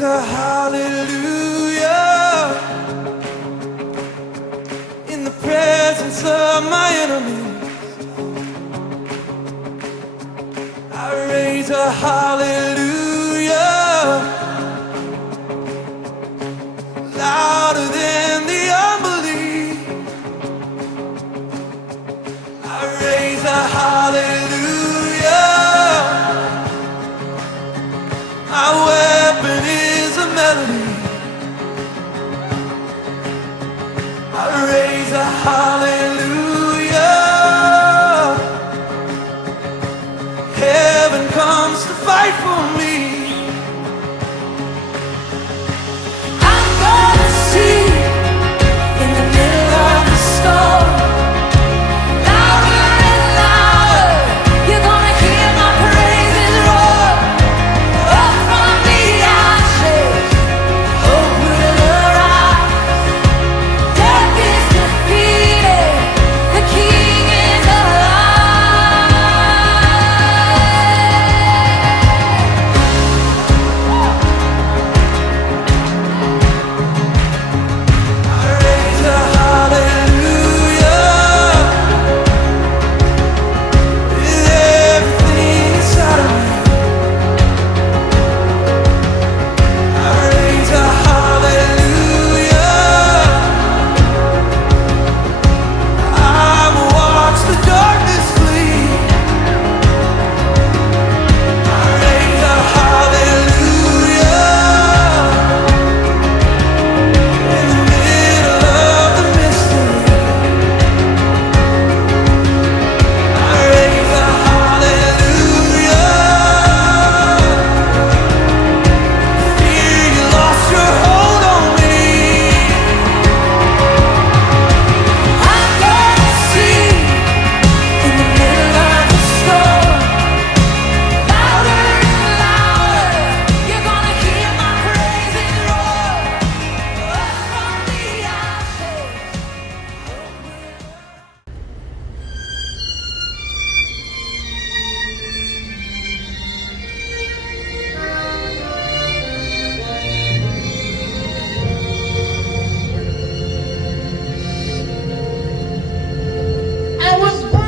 raise a hallelujah in the presence of my enemies. I raise a hallelujah louder than the unbelief. I raise a hallelujah. My weapon is a melody. I raise a hallelujah. Heaven comes to fight for me. I'm gonna see in the middle of the storm. Louder and louder, you're gonna hear my praises roar. Up from the ashes, hope will arise. Death is defeated, the King is I raise a hallelujah with everything inside of me. I raise a hallelujah. I will watch the darkness flee. I raise a hallelujah in the middle of the mystery. I raise a hallelujah. Fear you lost your hold on me. I'm gonna see in the middle of the storm. Louder and louder, you're gonna hear my praises roar. Up from the ashes, hope will I was born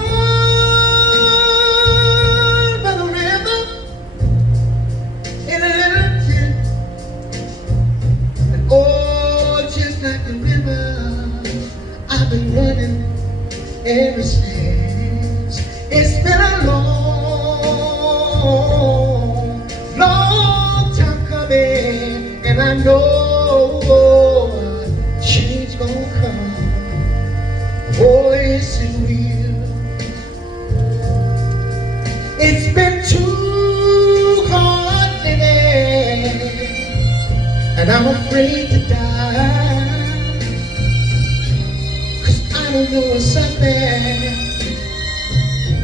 by the river in a little tent. And oh, just like the river, I've been running ever since. It's been a long, long time coming, and I know change gonna come. Oh, yes, it will. It's been too hard living, and I'm afraid to die. 'Cause I don't know what's up there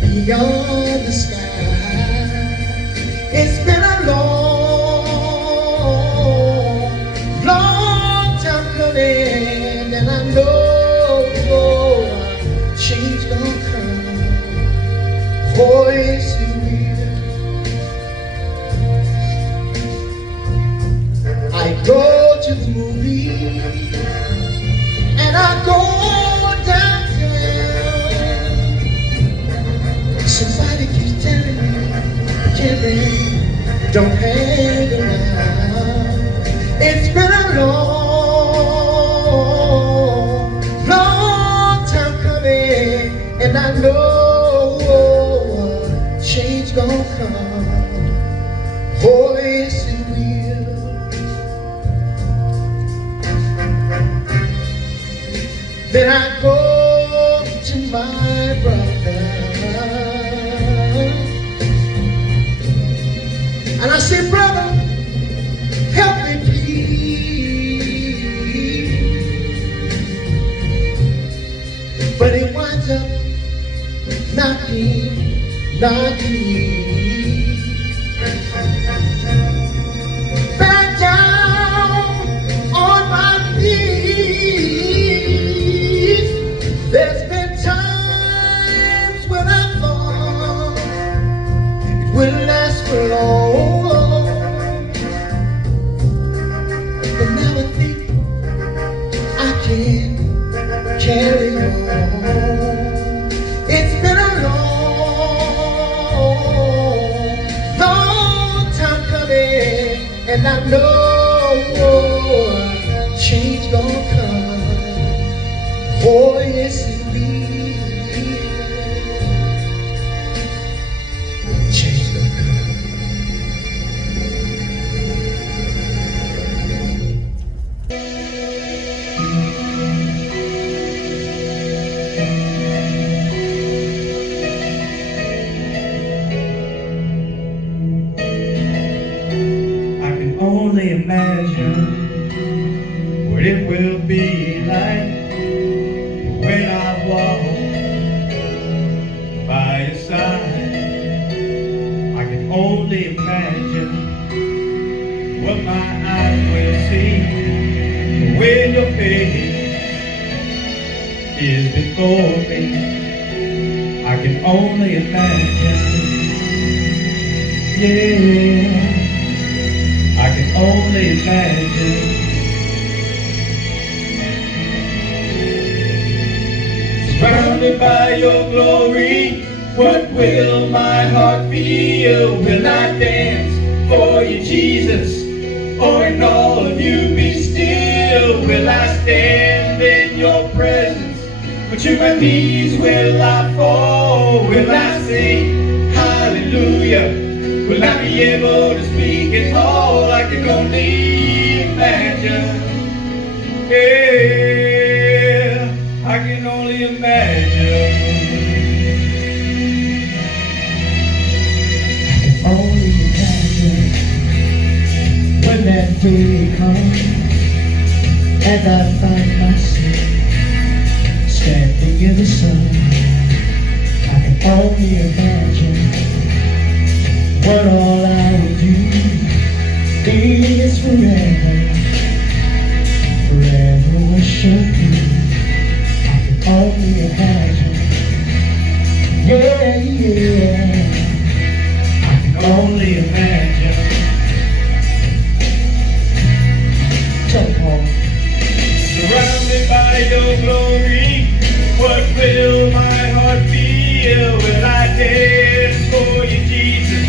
beyond the sky. It's been a long, long time coming, and I know change gonna come. Oh, yes, it will. I go to the movie and I go downtown. Somebody keeps telling me, Jerry, don't hang around. It's been a long, long time coming, and I know change gonna come. Oh, yes, it will. Then I go to my brother and I say, brother, help me please. But he winds up knocking back down on my knees. And I know change gonna come. Oh, yes, it will. Change gonna come. I can only imagine what it will be like when I walk by your side. I can only imagine what my eyes will see when your face is before me. I can only imagine, yeah, I can only imagine. Surrounded by your glory, what will my heart feel? Will I dance for you, Jesus? Or in all of you be still? Will I stand in your presence? Or to my knees will I fall? Will I sing hallelujah? Will I be able to speak at all? I can only imagine. Yeah, I can only imagine. Only imagine when that day comes and I find myself standing in the sun. I can only imagine what all I will do is forever, forever worship you. I can only imagine, yeah, yeah. Only imagine. Surrounded by your glory, what will my heart feel? Will I dance for you, Jesus?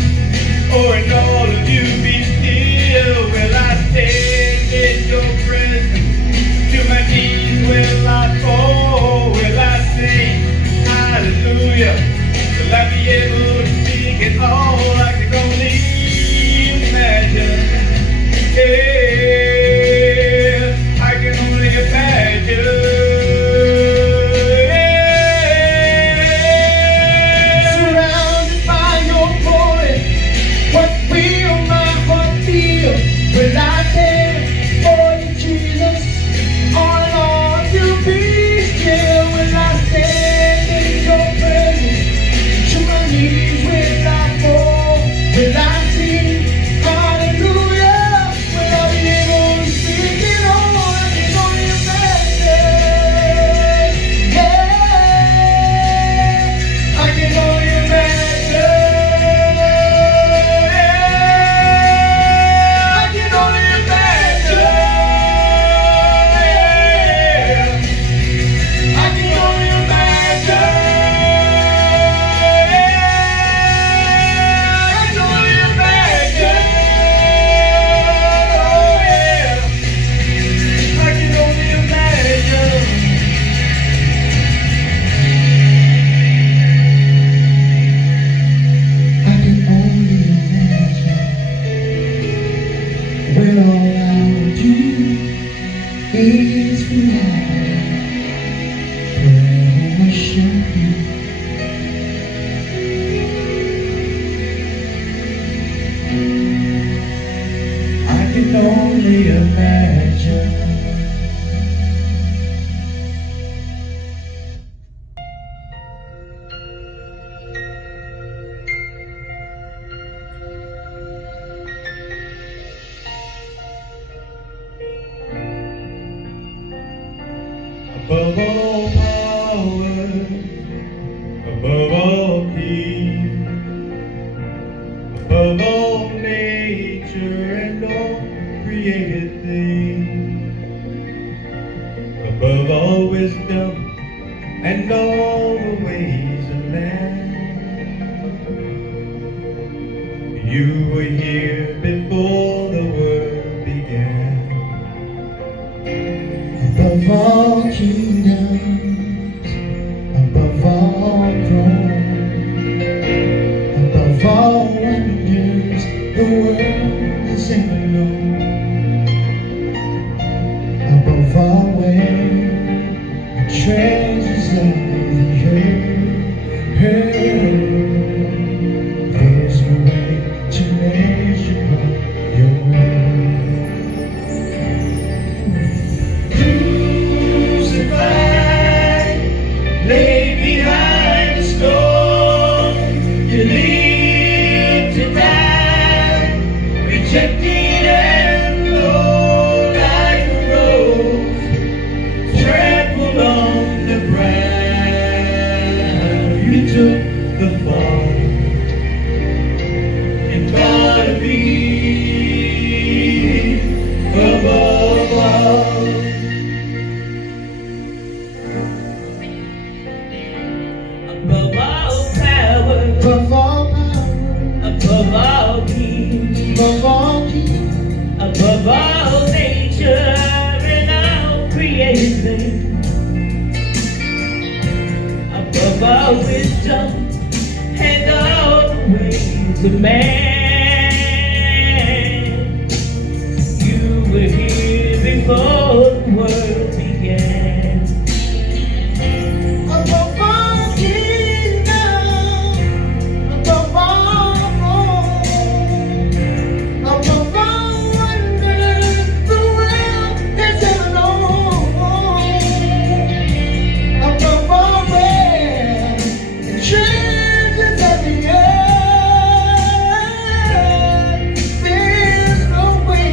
Or in all of you be still? Will I stand in your presence? To my knees will I fall? Will I sing hallelujah? Will I be able to speak at all? I can only imagine. Yeah, I can only imagine. Surrounded by your glory, what will my heart feel? Will I dance for you, Jesus? Or Lord, you be still? Will I stand in your presence? To my knees will I fall? Will I sing hallelujah? Will I be able to speak it all? I can only imagine. Yeah, I can only imagine. I can only imagine. I can only imagine. I can only imagine. Oh yeah, I can only imagine. I can only imagine when all I will do is forever, forever worship you. I can only imagine. Above all powers, above all peace, above all nature and all created things, above all wisdom and all the ways of man. You were here before the world all wisdom and all the ways of man. You were here before the world began. Above all kingdom, above all throne, above all wonders the world has ever known, above all wealth and treasures of the earth, there's no way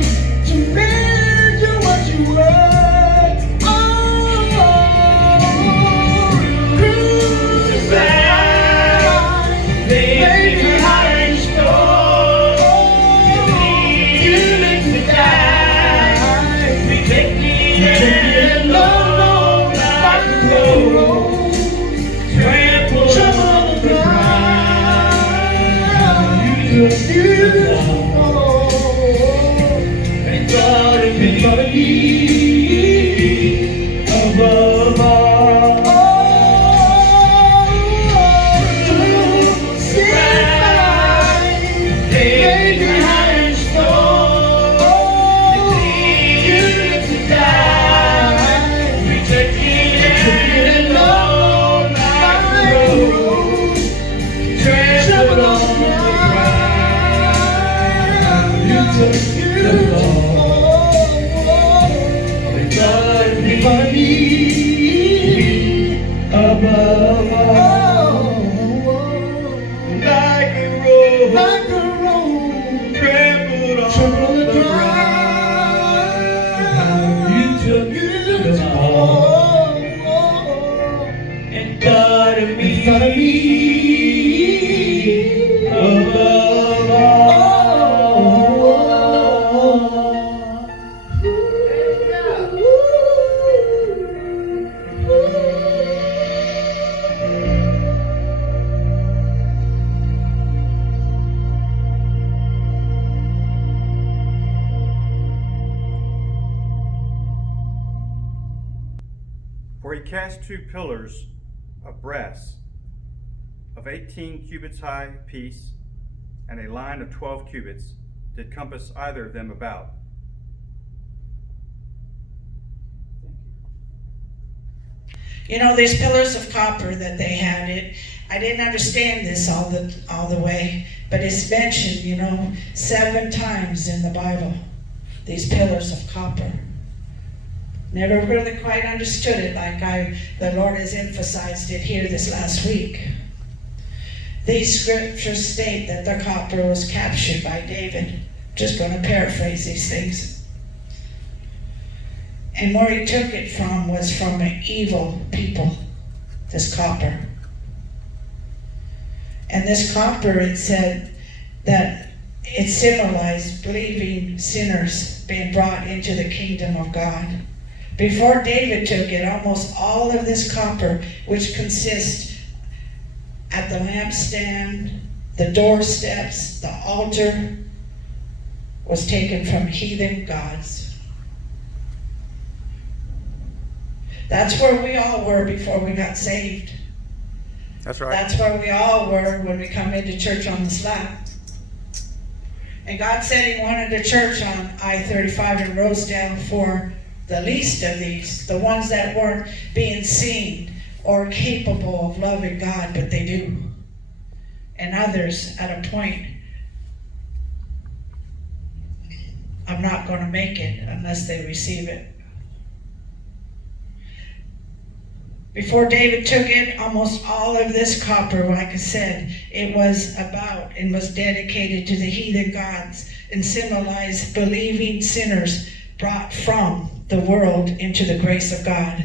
to measure what you were. Above all, baby, high and strong, you live to die, rejected and alone like a rose, trampled on the ground. You took the fall, but God me above all, like a rose, trampled on the ground. You took the fall and thought of me above all. For he cast 2 pillars of brass of 18 cubits high apiece, and a line of 12 cubits did compass either of them about. You know, these pillars of copper that they had, I didn't understand this all the way, but it's mentioned, 7 times in the Bible, these pillars of copper. Never really quite understood it like the Lord has emphasized it here this last week. These scriptures state that the copper was captured by David. Just going to paraphrase these things. And where he took it from was from an evil people, this copper. And this copper, it said that it symbolized believing sinners being brought into the kingdom of God. Before David took it, almost all of this copper, which consists at the lampstand, the doorsteps, the altar, was taken from heathen gods. That's where we all were before we got saved. That's right. That's where we all were when we come into church on the Slab. And God said he wanted a church on I-35 in Rosedale for the least of these, the ones that weren't being seen or capable of loving God, but they do. And others at a point, I'm not going to make it unless they receive it. Before David took it, almost all of this copper, like I said, it was about and was dedicated to the heathen gods and symbolized believing sinners brought from the world into the grace of God.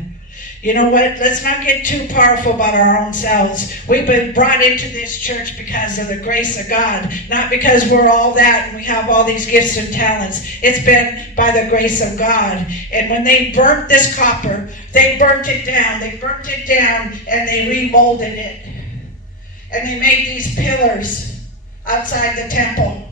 You know what? Let's not get too powerful about our own selves. We've been brought into this church because of the grace of God, not because we're all that and we have all these gifts and talents. It's been by the grace of God. And when they burnt this copper, they burnt it down. They burnt it down and they remolded it. And they made these pillars outside the temple.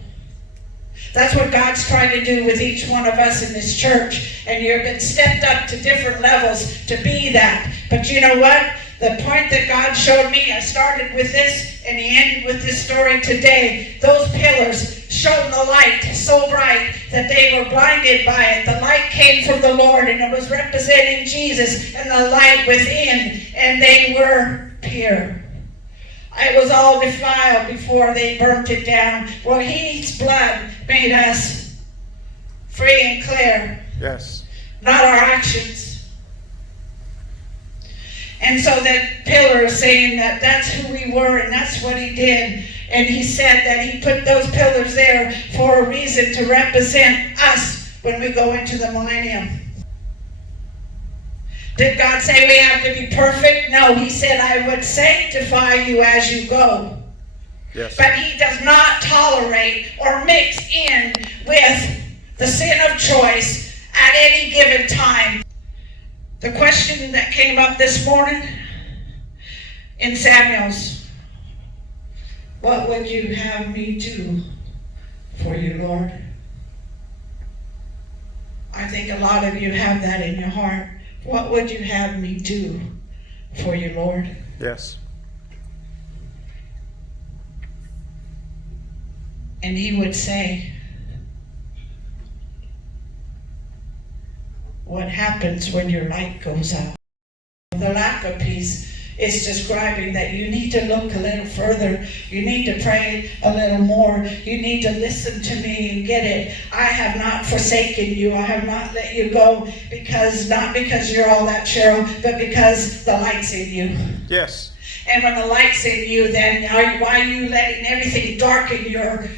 That's what God's trying to do with each one of us in this church. And you've been stepped up to different levels to be that. But you know what? The point that God showed me, I started with this and he ended with this story today. Those pillars shone the light so bright that they were blinded by it. The light came from the Lord and it was representing Jesus and the light within, and they were pure. It was all defiled before they burnt it down. Well, his blood made us free and clear. Yes. Not our actions. And so that pillar is saying that that's who we were and that's what he did. And he said that he put those pillars there for a reason, to represent us when we go into the millennium. Did God say we have to be perfect? No, he said, I would sanctify you as you go. Yes. But he does not tolerate or mix in with the sin of choice at any given time. The question that came up this morning in Samuel's, what would you have me do for you, Lord? I think a lot of you have that in your heart. What would you have me do for you, Lord? Yes. And he would say, what happens when your light goes out? The lack of peace is describing that you need to look a little further. You need to pray a little more. You need to listen to me and get it. I have not forsaken you. I have not let you go, not because you're all that, Cherryll, but because the light's in you. Yes. And when the light's in you, then why are you letting everything darken your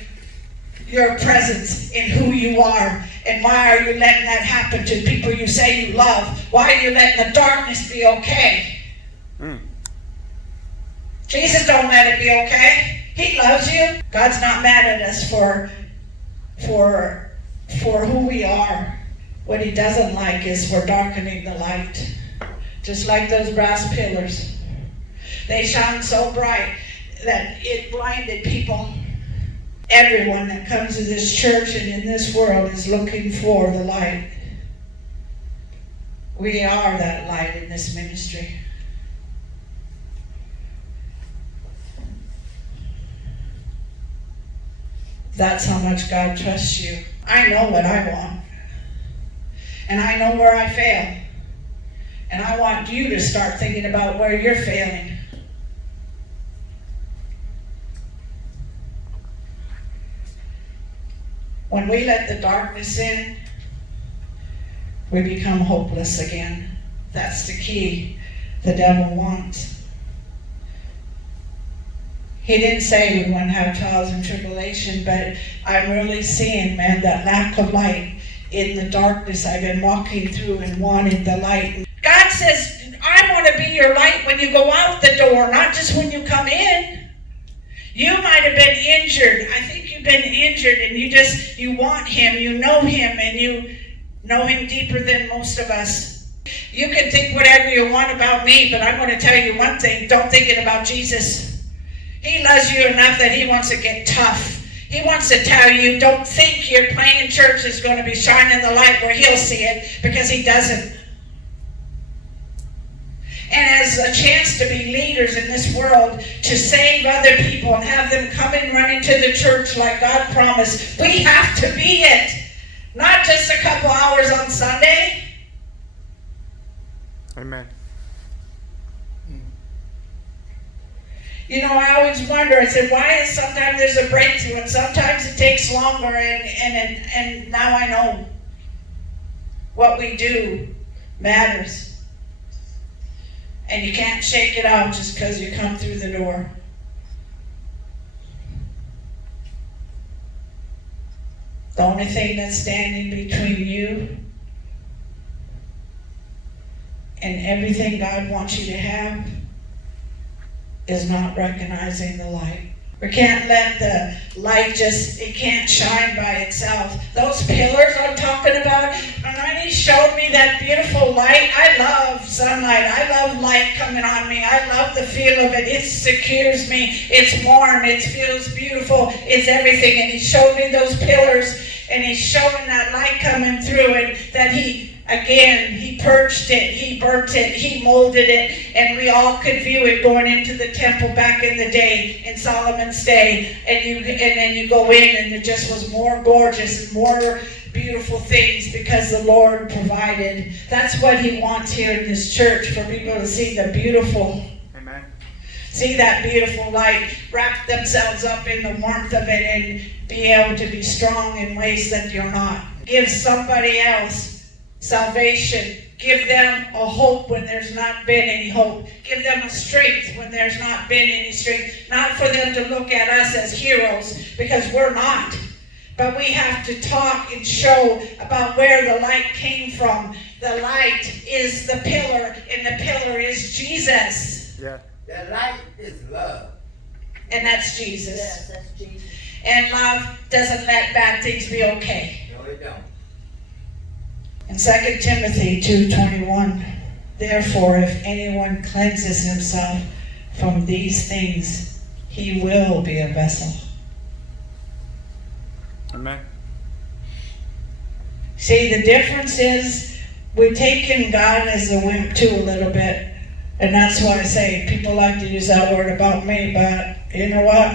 presence in who you are? And why are you letting that happen to people you say you love? Why are you letting the darkness be okay? Jesus don't let it be okay. He loves you. God's not mad at us for who we are. What he doesn't like is we're darkening the light. Just like those brass pillars. They shone so bright that it blinded people. Everyone that comes to this church and in this world is looking for the light. We are that light in this ministry. That's how much God trusts you. I know what I want. And I know where I fail. And I want you to start thinking about where you're failing. When we let the darkness in, we become hopeless again. That's the key the devil wants. He didn't say we wouldn't have trials and tribulation, but I'm really seeing, man, that lack of light in the darkness I've been walking through and wanting the light. God says, I want to be your light when you go out the door, not just when you come in. You might have been injured. I think you've been injured and you want him, you know him, and you know him deeper than most of us. You can think whatever you want about me, but I'm going to tell you one thing, don't think it about Jesus. He loves you enough that he wants to get tough. He wants to tell you, don't think your playing church is going to be shining the light where he'll see it, because he doesn't. And as a chance to be leaders in this world, to save other people and have them come and run into the church like God promised, we have to be it. Not just a couple hours on Sunday. Amen. You know, I always wonder, I said, why is sometimes there's a breakthrough and sometimes it takes longer, and now I know what we do matters. And you can't shake it off just because you come through the door. The only thing that's standing between you and everything God wants you to have is not recognizing the light. We can't let the light it can't shine by itself. Those pillars I'm talking about, and when he showed me that beautiful light, I love sunlight. I love light coming on me. I love the feel of it. It secures me. It's warm. It feels beautiful. It's everything. And he showed me those pillars, and he's showing that light coming through, and that Again, he purged it, he burnt it, he molded it, and we all could view it going into the temple back in the day, in Solomon's day, and then you go in and it just was more gorgeous and more beautiful things because the Lord provided. That's what he wants here in this church, for people to see the beautiful. Amen. See that beautiful light, wrap themselves up in the warmth of it and be able to be strong in ways that you're not. Give somebody else salvation. Give them a hope when there's not been any hope. Give them a strength when there's not been any strength. Not for them to look at us as heroes, because we're not. But we have to talk and show about where the light came from. The light is the pillar, and the pillar is Jesus. Yeah. The light is love. And that's Jesus. Yes, that's Jesus. And love doesn't let bad things be okay. No, it don't. In 2 Timothy 2:21, therefore, if anyone cleanses himself from these things, he will be a vessel. Amen. See, the difference is we're taking God as a wimp too a little bit. And that's why I say people like to use that word about me, but you know what?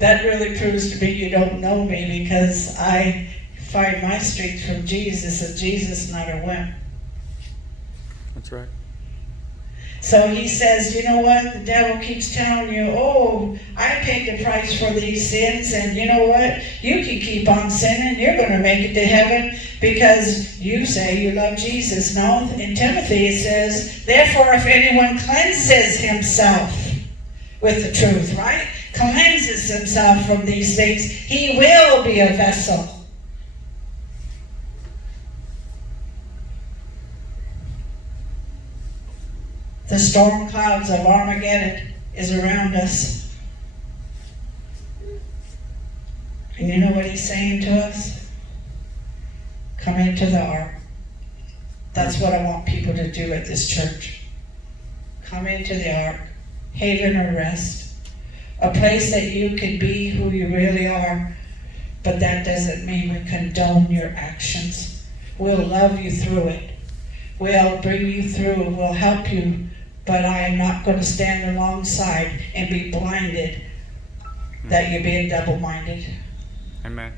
That really proves to be you don't know me, because I find my strength from Jesus, and Jesus is not a wimp. That's right. So he says, you know what? The devil keeps telling you, oh, I paid the price for these sins, and you know what? You can keep on sinning. You're going to make it to heaven because you say you love Jesus. No, in Timothy it says, therefore, if anyone cleanses himself with the truth, right? Cleanses himself from these things, he will be a vessel. The storm clouds of Armageddon is around us. And you know what he's saying to us? Come into the ark. That's what I want people to do at this church. Come into the ark. Haven of rest. A place that you can be who you really are. But that doesn't mean we condone your actions. We'll love you through it. We'll bring you through. We'll help you. But I am not going to stand alongside and be blinded that you're being double-minded. Amen.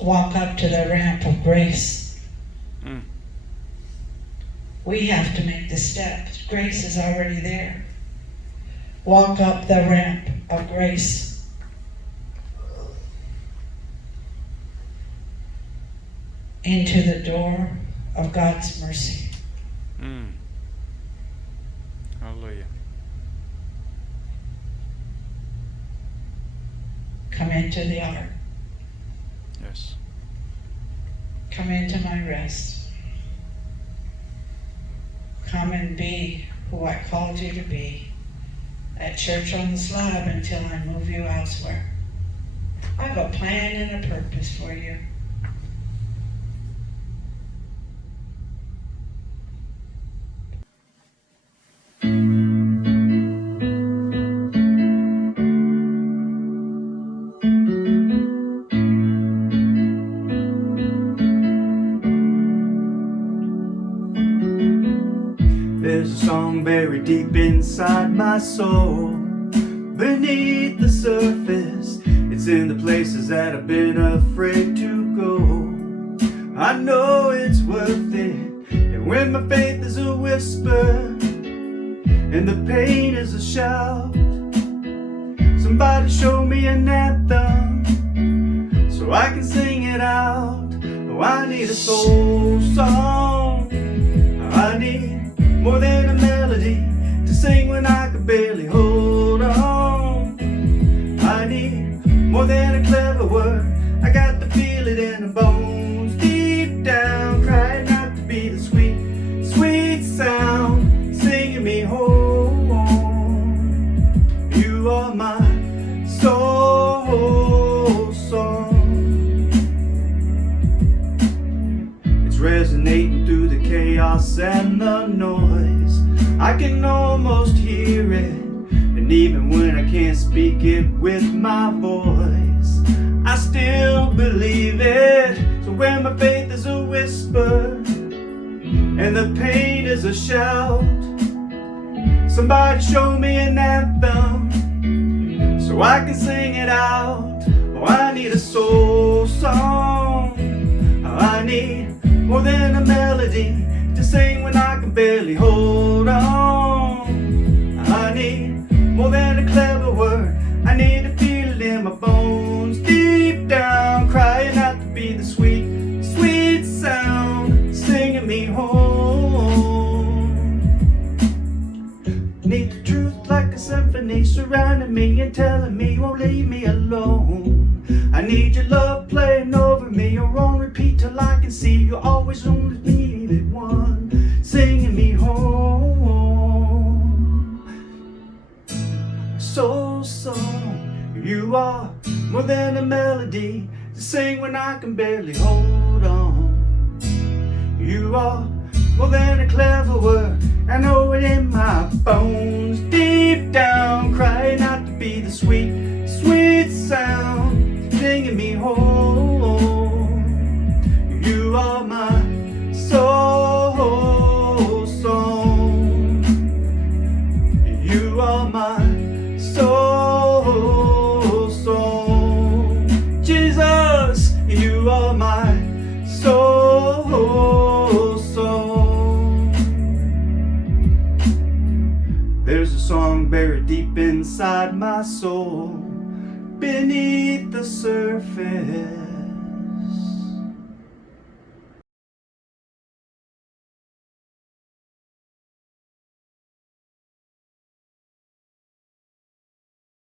Walk up to the ramp of grace. Mm. We have to make the steps. Grace is already there. Walk up the ramp of grace. Into the door of God's mercy. Mm. Hallelujah. Come into the ark. Yes. Come into my rest. Come and be who I called you to be at Church on the Slab until I move you elsewhere. I have a plan and a purpose for you. There's a song buried deep inside my soul, beneath the surface. It's in the places that I've been afraid to go. I know it's worth it, and when my faith is a whisper and the pain is a shout, somebody show me an anthem so I can sing it out. Oh, I need a soul song. I need more than a melody to sing when I can barely hold on. I need more than a clever word. I got to feel it in the bones, deep down, crying out to be the sweet, sweet sound singing me home. You are my soul song. It's resonating through the chaos and the noise. I can almost hear it, and even when I can't speak it with my voice, I still believe it. So when my faith is a whisper and the pain is a shout, somebody show me an anthem so I can sing it out. Oh, I need a soul song. Oh, I need more than a melody to sing when I can barely hold on. I need more than a clever word. I need to feel it in my bones, deep down, crying out to be the sweet, sweet sound singing me home. Need the truth like a symphony surrounding me and telling me you won't leave me alone. I need your love playing over me or on repeat till I can see you always only needed one singing me home. Soul song, you are more than a melody to sing when I can barely hold on. You are more than a clever word, I know it in my bones, deep down, crying out to be the sweet, sweet sound singing me home. You are my soul song. You are my soul song. Jesus, you are my soul song. There's a song buried deep inside my soul, beneath the surface.